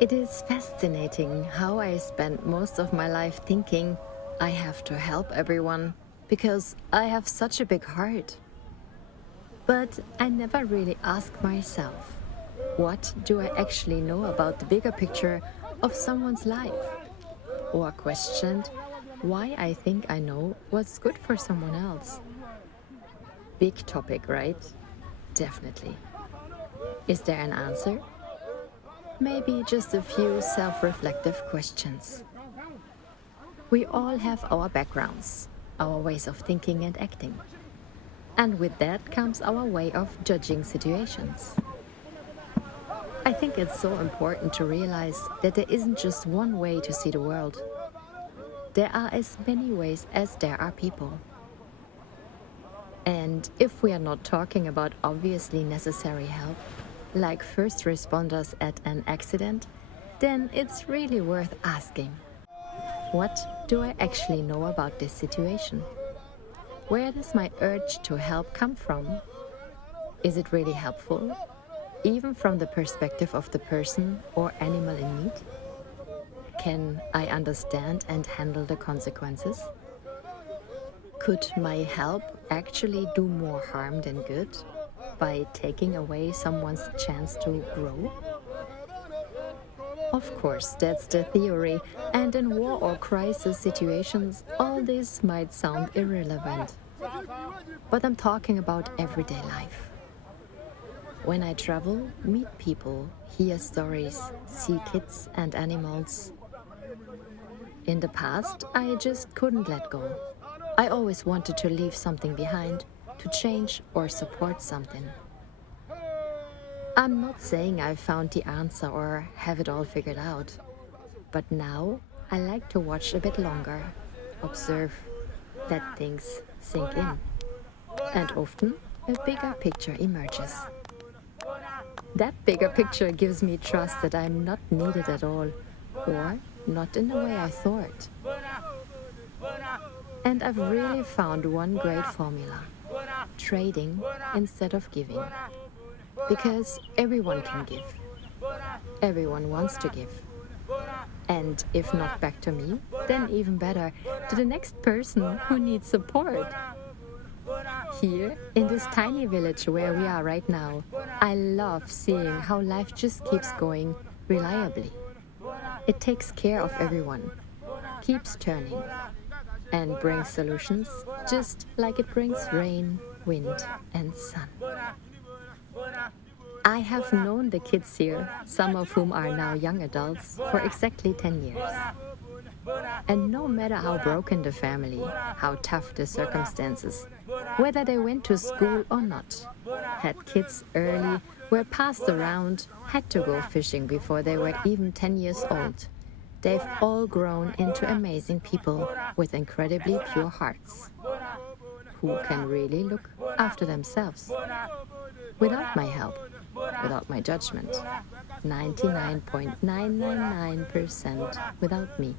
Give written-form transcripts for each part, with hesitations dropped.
It is fascinating how I spent most of my life thinking I have to help everyone because I have such a big heart. But I never really asked myself, what do I actually know about the bigger picture of someone's life? Or questioned why I think I know what's good for someone else. Big topic, right? Definitely. Is there an answer? Maybe just a few self-reflective questions. We all have our backgrounds, our ways of thinking and acting. And with that comes our way of judging situations. I think it's so important to realize that there isn't just one way to see the world. There are as many ways as there are people. And if we are not talking about obviously necessary help, like first responders at an accident, then it's really worth asking. What do I actually know about this situation? Where does my urge to help come from? Is it really helpful? Even from the perspective of the person or animal in need? Can I understand and handle the consequences? Could my help actually do more harm than good by taking away someone's chance to grow? Of course, that's the theory, and in war or crisis situations, all this might sound irrelevant. But I'm talking about everyday life. When I travel, meet people, hear stories, see kids and animals. In the past, I just couldn't let go. I always wanted to leave something behind, to change or support something. I'm not saying I've found the answer or have it all figured out, but now I like to watch a bit longer, observe, let things sink in, and often a bigger picture emerges. That bigger picture gives me trust that I'm not needed at all, or not in the way I thought. And I've really found one great formula: trading instead of giving. Because everyone can give. Everyone wants to give. And if not back to me, then even better, to the next person who needs support. Here, in this tiny village where we are right now, I love seeing how life just keeps going reliably. It takes care of everyone, keeps turning, and brings solutions just like it brings rain, wind, and sun. I have known the kids here, some of whom are now young adults, for exactly 10 years. And no matter how broken the family, how tough the circumstances, whether they went to school or not, had kids early, were passed around, had to go fishing before they were even 10 years old, they've all grown into amazing people with incredibly pure hearts, who can really look after themselves. Without my help, without my judgment, 99.999% without me.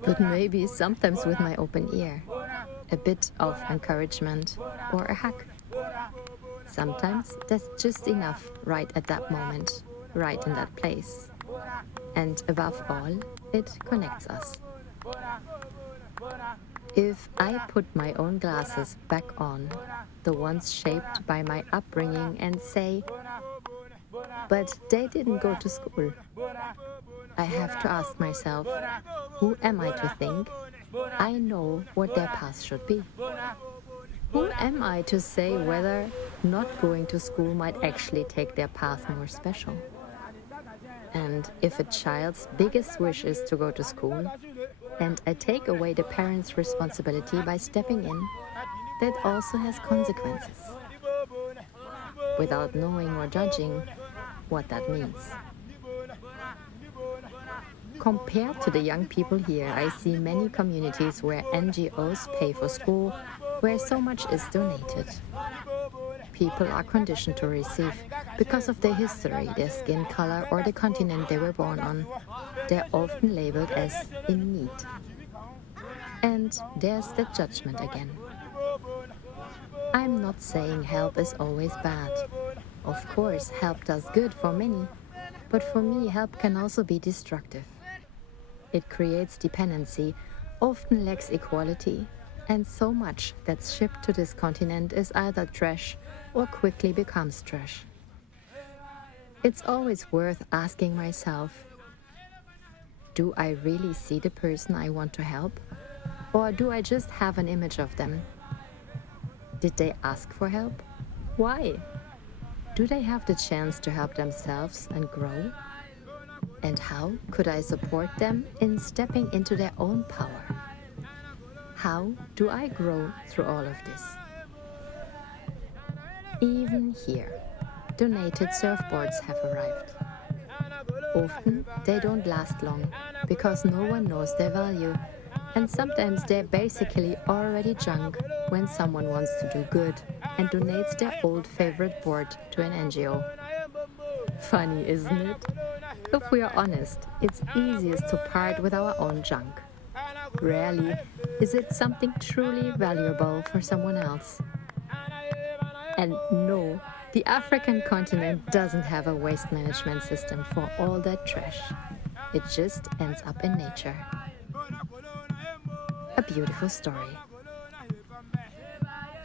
But maybe sometimes with my open ear, a bit of encouragement or a hug. Sometimes that's just enough right at that moment, right in that place. And above all, it connects us. If I put my own glasses back on, the ones shaped by my upbringing, and say, but they didn't go to school, I have to ask myself, who am I to think I know what their path should be? Who am I to say whether not going to school might actually take their path more special? And if a child's biggest wish is to go to school, and I take away the parent's responsibility by stepping in, that also has consequences, without knowing or judging what that means. Compared to the young people here, I see many communities where NGOs pay for school, where so much is donated. People are conditioned to receive because of their history, their skin color, or the continent they were born on. They're often labeled as in need. And there's the judgment again. I'm not saying help is always bad. Of course, help does good for many. But for me, help can also be destructive. It creates dependency, often lacks equality, and so much that's shipped to this continent is either trash or quickly becomes trash. It's always worth asking myself, do I really see the person I want to help? Or do I just have an image of them? Did they ask for help? Why? Do they have the chance to help themselves and grow? And how could I support them in stepping into their own power? How do I grow through all of this? Even here, donated surfboards have arrived. Often they don't last long because no one knows their value, and sometimes they're basically already junk when someone wants to do good and donates their old favorite board to an NGO. Funny, isn't it? If we are honest, it's easiest to part with our own junk. Rarely is it something truly valuable for someone else. And no, the African continent doesn't have a waste management system for all that trash. It just ends up in nature. A beautiful story.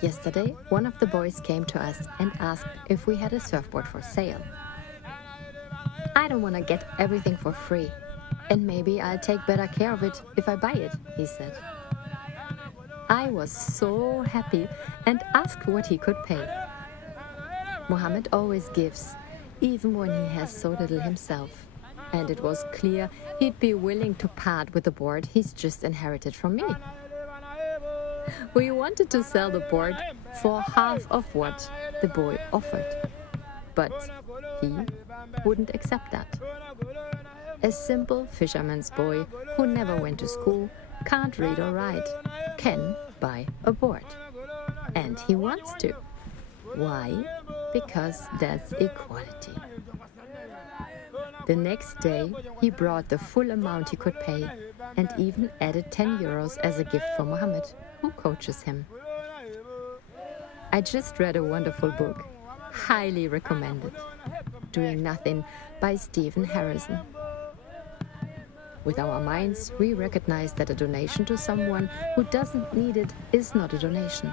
Yesterday, one of the boys came to us and asked if we had a surfboard for sale. I don't want to get everything for free, and maybe I'll take better care of it if I buy it, he said. I was so happy and asked what he could pay. Mohammed always gives, even when he has so little himself, and it was clear he'd be willing to part with the board he's just inherited from me. We wanted to sell the board for half of what the boy offered, but he wouldn't accept that. A simple fisherman's boy who never went to school, can't read or write, can buy a board. And he wants to. Why? Because that's equality. The next day, he brought the full amount he could pay and even added 10 euros as a gift for Mohammed, who coaches him. I just read a wonderful book, highly recommended, Doing Nothing by Stephen Harrison. With our minds, we recognize that a donation to someone who doesn't need it is not a donation.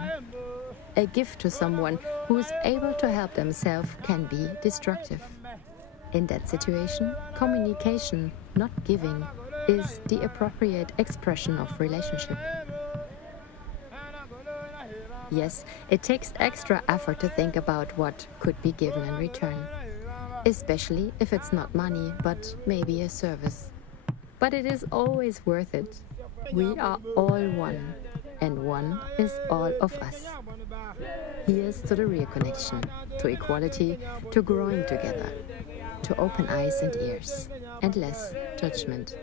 A gift to someone who is able to help themselves can be destructive. In that situation, communication, not giving, is the appropriate expression of relationship. Yes, it takes extra effort to think about what could be given in return, especially if it's not money, but maybe a service. But it is always worth it. We are all one, and one is all of us. Here's to the real connection, to equality, to growing together, to open eyes and ears, and less judgment.